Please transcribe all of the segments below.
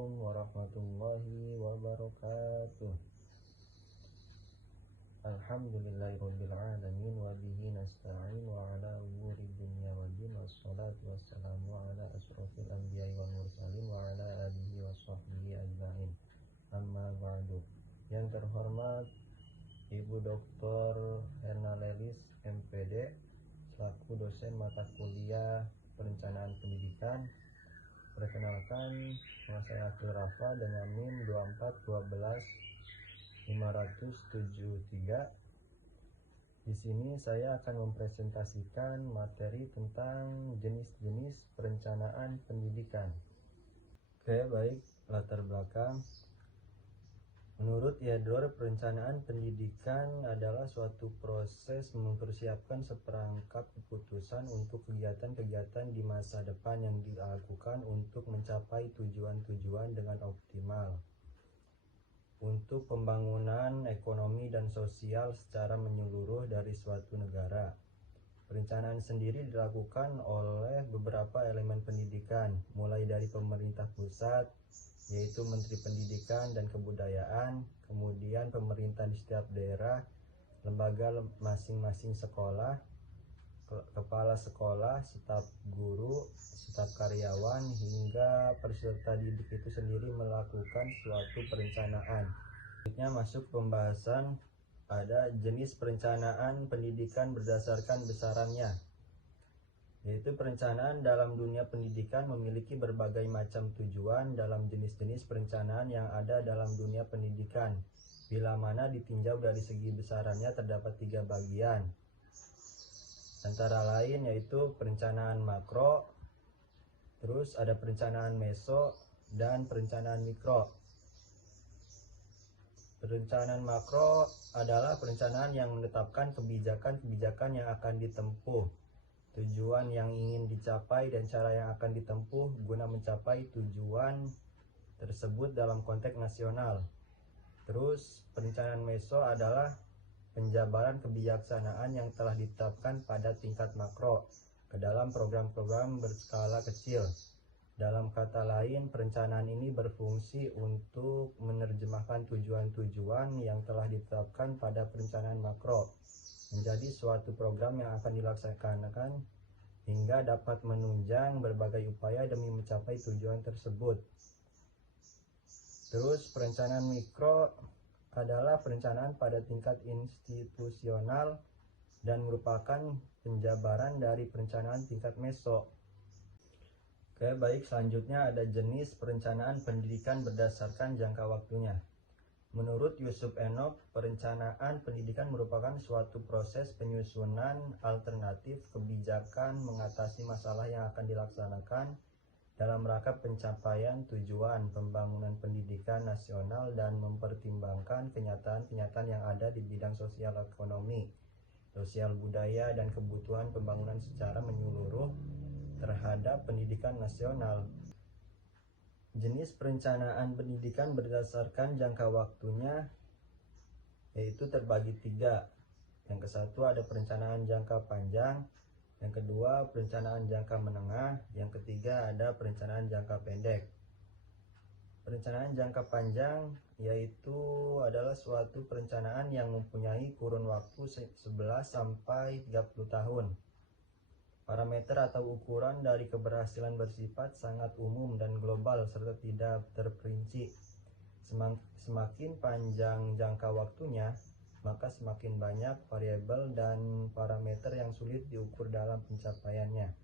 Assalamualaikum warahmatullahi wabarakatuh. Alhamdulillahirabbil alamin wa bihi nasta'in wa ala umuri dunya waddin wassalatu wassalamu ala asrofil anbiya'i wal mursalin wa ala alihi wa sahbihi ajma'in. Amma ba'du. Yang terhormat Ibu Dr. Herna Lelis MPD selaku dosen mata kuliah Perencanaan Pendidikan. Perkenalkan, nama saya Akil Rafa dengan NIM 2412573. Di sini saya akan mempresentasikan materi tentang jenis-jenis perencanaan pendidikan. Oke, baik, latar belakang. Menurut Yador, perencanaan pendidikan adalah suatu proses mempersiapkan seperangkat keputusan untuk kegiatan-kegiatan di masa depan yang dilakukan untuk mencapai tujuan-tujuan dengan optimal untuk pembangunan ekonomi dan sosial secara menyeluruh dari suatu negara. Perencanaan sendiri dilakukan oleh beberapa elemen pendidikan, mulai dari pemerintah pusat, yaitu Menteri Pendidikan dan Kebudayaan, kemudian pemerintah di setiap daerah, lembaga masing-masing sekolah, kepala sekolah, staf guru, staf karyawan, hingga peserta didik itu sendiri melakukan suatu perencanaan. Selanjutnya masuk pembahasan pada jenis perencanaan pendidikan berdasarkan besarannya, yaitu perencanaan dalam dunia pendidikan memiliki berbagai macam tujuan dalam jenis-jenis perencanaan yang ada dalam dunia pendidikan, bila mana ditinjau dari segi besarannya terdapat 3 bagian, antara lain yaitu perencanaan makro, terus ada perencanaan meso, dan perencanaan mikro. Perencanaan makro adalah perencanaan yang menetapkan kebijakan-kebijakan yang akan ditempuh, tujuan yang ingin dicapai, dan cara yang akan ditempuh guna mencapai tujuan tersebut dalam konteks nasional. Terus perencanaan meso adalah penjabaran kebijaksanaan yang telah ditetapkan pada tingkat makro ke dalam program-program berskala kecil. Dalam kata lain, perencanaan ini berfungsi untuk menerjemahkan tujuan-tujuan yang telah ditetapkan pada perencanaan makro menjadi suatu program yang akan dilaksanakan hingga dapat menunjang berbagai upaya demi mencapai tujuan tersebut. Terus perencanaan mikro adalah perencanaan pada tingkat institusional dan merupakan penjabaran dari perencanaan tingkat meso. Oke, baik, selanjutnya ada jenis perencanaan pendidikan berdasarkan jangka waktunya. Menurut Yusuf Enoch, perencanaan pendidikan merupakan suatu proses penyusunan alternatif kebijakan mengatasi masalah yang akan dilaksanakan dalam rangka pencapaian tujuan pembangunan pendidikan nasional dan mempertimbangkan kenyataan-kenyataan yang ada di bidang sosial ekonomi, sosial budaya, dan kebutuhan pembangunan secara menyeluruh terhadap pendidikan nasional. Jenis perencanaan pendidikan berdasarkan jangka waktunya yaitu terbagi 3. Yang ke-1 ada perencanaan jangka panjang, yang kedua perencanaan jangka menengah, yang ketiga ada perencanaan jangka pendek. Perencanaan jangka panjang yaitu adalah suatu perencanaan yang mempunyai kurun waktu 11 sampai 30 tahun. Parameter atau ukuran dari keberhasilan bersifat sangat umum dan global serta tidak terperinci. Semakin panjang jangka waktunya, maka semakin banyak variabel dan parameter yang sulit diukur dalam pencapaiannya.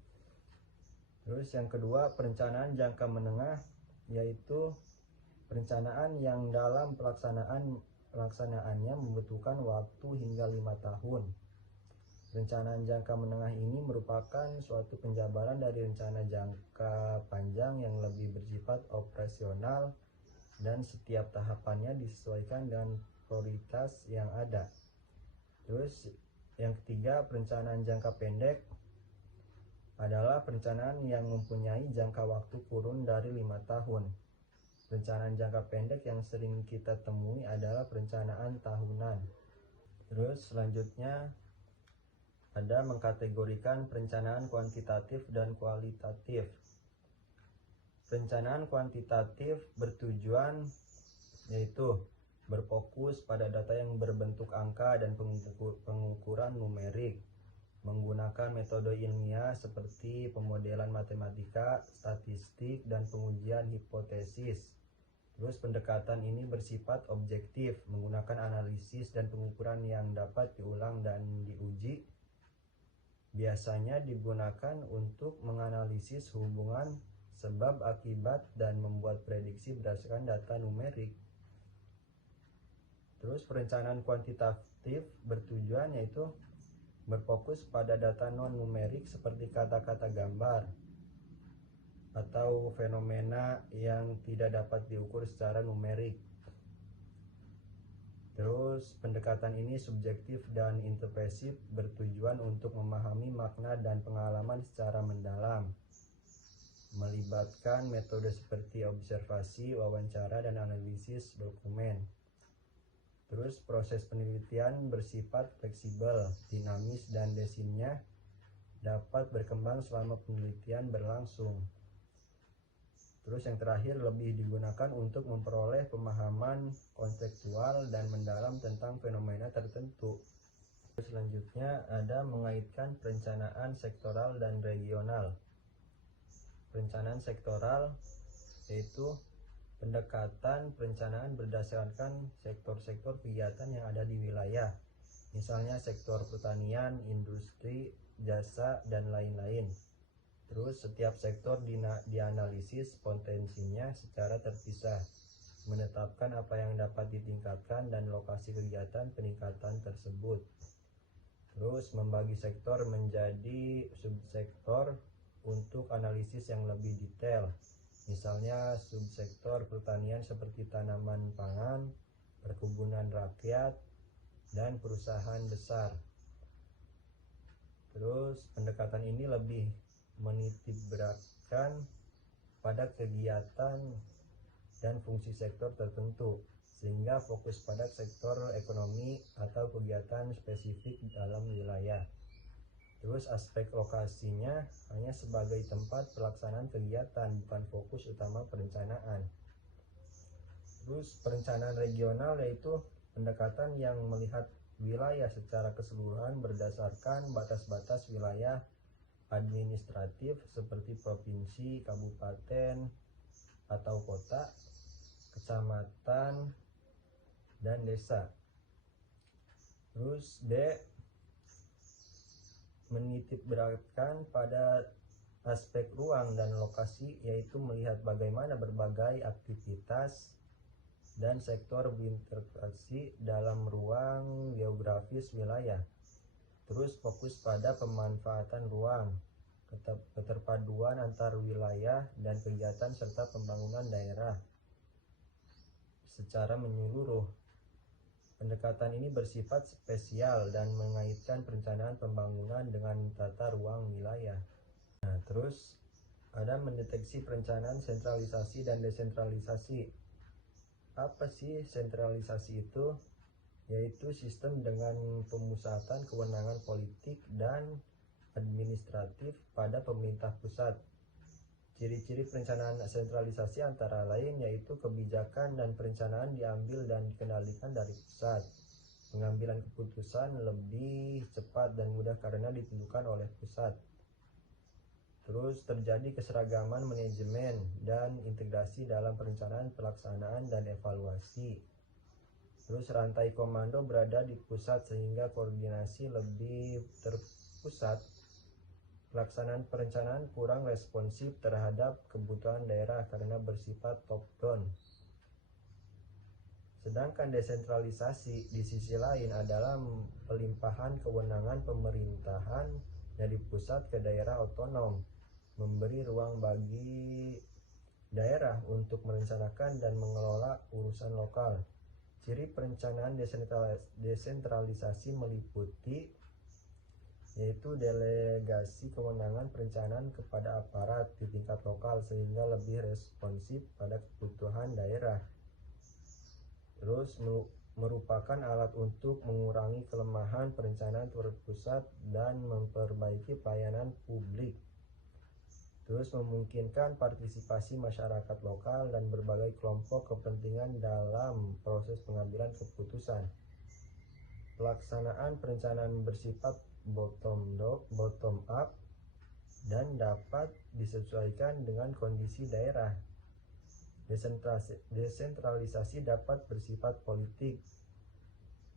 Terus yang kedua, perencanaan jangka menengah yaitu perencanaan yang dalam pelaksanaannya membutuhkan waktu hingga 5 tahun. Perencanaan jangka menengah ini merupakan suatu penjabaran dari rencana jangka panjang yang lebih bersifat operasional dan setiap tahapannya disesuaikan dengan prioritas yang ada. Terus yang ketiga, perencanaan jangka pendek adalah perencanaan yang mempunyai jangka waktu kurun dari 5 tahun. Perencanaan jangka pendek yang sering kita temui adalah perencanaan tahunan. Terus selanjutnya ada mengkategorikan perencanaan kuantitatif dan kualitatif. Perencanaan kuantitatif bertujuan yaitu berfokus pada data yang berbentuk angka dan pengukuran numerik, menggunakan metode ilmiah seperti pemodelan matematika, statistik, dan pengujian hipotesis. Terus pendekatan ini bersifat objektif, menggunakan analisis dan pengukuran yang dapat diulang dan diuji. Biasanya digunakan untuk menganalisis hubungan sebab akibat dan membuat prediksi berdasarkan data numerik. Terus perencanaan kuantitatif bertujuan yaitu berfokus pada data non numerik seperti kata-kata gambar atau fenomena yang tidak dapat diukur secara numerik. Terus pendekatan ini subjektif dan interpresif, bertujuan untuk memahami makna dan pengalaman secara mendalam, melibatkan metode seperti observasi, wawancara, dan analisis dokumen. Terus proses penelitian bersifat fleksibel, dinamis, dan desainnya dapat berkembang selama penelitian berlangsung. Terus yang terakhir, lebih digunakan untuk memperoleh pemahaman konseptual dan mendalam tentang fenomena tertentu. Selanjutnya ada mengaitkan perencanaan sektoral dan regional. Perencanaan sektoral yaitu pendekatan perencanaan berdasarkan sektor-sektor kegiatan yang ada di wilayah, misalnya sektor pertanian, industri, jasa, dan lain-lain. Terus setiap sektor dianalisis potensinya secara terpisah, menetapkan apa yang dapat ditingkatkan dan lokasi kegiatan peningkatan tersebut. Terus membagi sektor menjadi subsektor untuk analisis yang lebih detail, misalnya subsektor pertanian seperti tanaman pangan, perkebunan rakyat, dan perusahaan besar. Terus pendekatan ini lebih menitikberatkan pada kegiatan dan fungsi sektor tertentu, sehingga fokus pada sektor ekonomi atau kegiatan spesifik dalam wilayah. Terus aspek lokasinya hanya sebagai tempat pelaksanaan kegiatan, bukan fokus utama perencanaan. Terus perencanaan regional yaitu pendekatan yang melihat wilayah secara keseluruhan berdasarkan batas-batas wilayah administratif seperti provinsi, kabupaten atau kota, kecamatan, dan desa. Terus D, menitikberatkan pada aspek ruang dan lokasi, yaitu melihat bagaimana berbagai aktivitas dan sektor berinteraksi dalam ruang geografis wilayah. Terus fokus pada pemanfaatan ruang, keterpaduan antar wilayah dan kegiatan serta pembangunan daerah secara menyeluruh. Pendekatan ini bersifat spesial dan mengaitkan perencanaan pembangunan dengan tata ruang wilayah. Nah, terus ada mendeteksi perencanaan sentralisasi dan desentralisasi. Apa sih sentralisasi itu? Yaitu sistem dengan pemusatan kewenangan politik dan administratif pada pemerintah pusat. Ciri-ciri perencanaan sentralisasi antara lain yaitu kebijakan dan perencanaan diambil dan dikendalikan dari pusat. Pengambilan keputusan lebih cepat dan mudah karena ditentukan oleh pusat. Terus terjadi keseragaman manajemen dan integrasi dalam perencanaan, pelaksanaan, dan evaluasi. Terus rantai komando berada di pusat sehingga koordinasi lebih terpusat. Pelaksanaan perencanaan kurang responsif terhadap kebutuhan daerah karena bersifat top down. Sedangkan desentralisasi di sisi lain adalah pelimpahan kewenangan pemerintahan dari pusat ke daerah otonom, memberi ruang bagi daerah untuk merencanakan dan mengelola urusan lokal. Ciri perencanaan desentralisasi meliputi yaitu delegasi kewenangan perencanaan kepada aparat di tingkat lokal sehingga lebih responsif pada kebutuhan daerah. Terus merupakan alat untuk mengurangi kelemahan perencanaan terpusat dan memperbaiki pelayanan publik. Terus memungkinkan partisipasi masyarakat lokal dan berbagai kelompok kepentingan dalam proses pengambilan keputusan. Pelaksanaan perencanaan bersifat bottom up dan dapat disesuaikan dengan kondisi daerah. Desentralisasi dapat bersifat politik,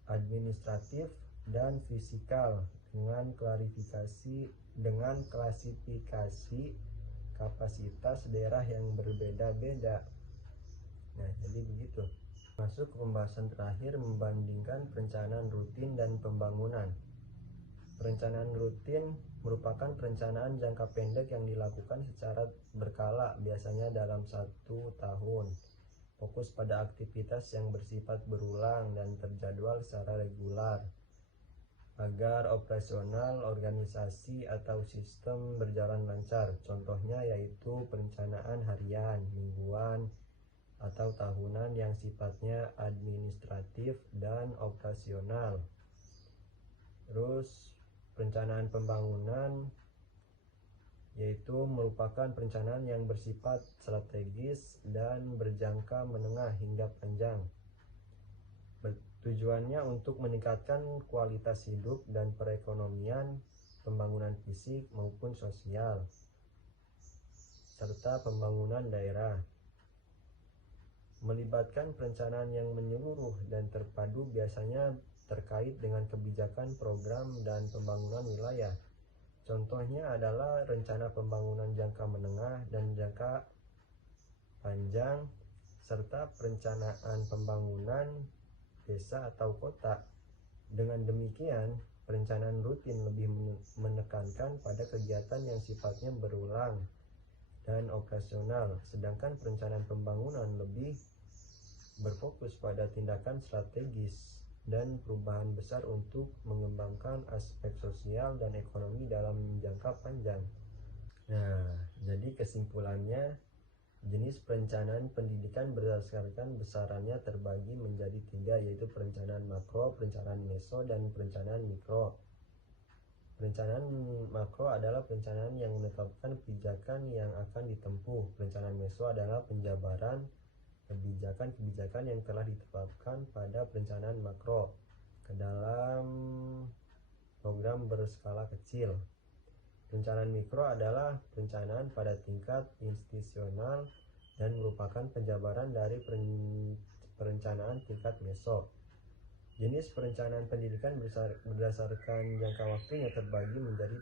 administratif, dan fisikal dengan klasifikasi kapasitas daerah yang berbeda-beda. Nah, jadi begitu. Masuk ke pembahasan terakhir, membandingkan perencanaan rutin dan pembangunan. Perencanaan rutin merupakan perencanaan jangka pendek yang dilakukan secara berkala, biasanya dalam 1 tahun. Fokus pada aktivitas yang bersifat berulang dan terjadwal secara regular, agar operasional organisasi atau sistem berjalan lancar. Contohnya yaitu perencanaan harian, mingguan, atau tahunan yang sifatnya administratif dan operasional. Terus perencanaan pembangunan yaitu merupakan perencanaan yang bersifat strategis dan berjangka menengah hingga panjang. Tujuannya untuk meningkatkan kualitas hidup dan perekonomian, pembangunan fisik maupun sosial, serta pembangunan daerah. Melibatkan perencanaan yang menyeluruh dan terpadu, biasanya terkait dengan kebijakan, program, dan pembangunan wilayah. Contohnya adalah rencana pembangunan jangka menengah dan jangka panjang, serta perencanaan pembangunan desa atau kota. Dengan demikian, perencanaan rutin lebih menekankan pada kegiatan yang sifatnya berulang dan operasional, sedangkan perencanaan pembangunan lebih berfokus pada tindakan strategis dan perubahan besar untuk mengembangkan aspek sosial dan ekonomi dalam jangka panjang. Nah, jadi kesimpulannya, jenis perencanaan pendidikan berdasarkan besarannya terbagi menjadi 3, yaitu perencanaan makro, perencanaan meso, dan perencanaan mikro. Perencanaan makro adalah perencanaan yang menetapkan kebijakan yang akan ditempuh. Perencanaan meso adalah penjabaran kebijakan-kebijakan yang telah ditetapkan pada perencanaan makro ke dalam program berskala kecil. Perencanaan mikro adalah perencanaan pada tingkat institusional dan merupakan penjabaran dari perencanaan tingkat meso. Jenis perencanaan pendidikan berdasarkan jangka waktunya terbagi menjadi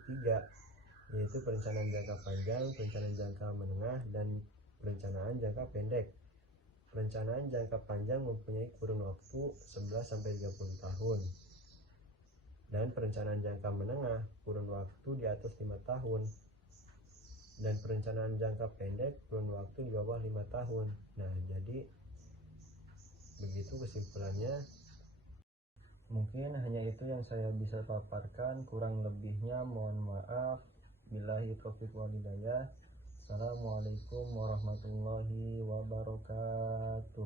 3, yaitu perencanaan jangka panjang, perencanaan jangka menengah, dan perencanaan jangka pendek. Perencanaan jangka panjang mempunyai kurun waktu 11-30 tahun. Dan perencanaan jangka menengah kurun waktu di atas 5 tahun, dan perencanaan jangka pendek kurun waktu di bawah 5 tahun. Nah, jadi begitu kesimpulannya. Mungkin hanya itu yang saya bisa paparkan, kurang lebihnya mohon maaf. Billahi taufiq wal hidayah. Assalamualaikum warahmatullahi wabarakatuh.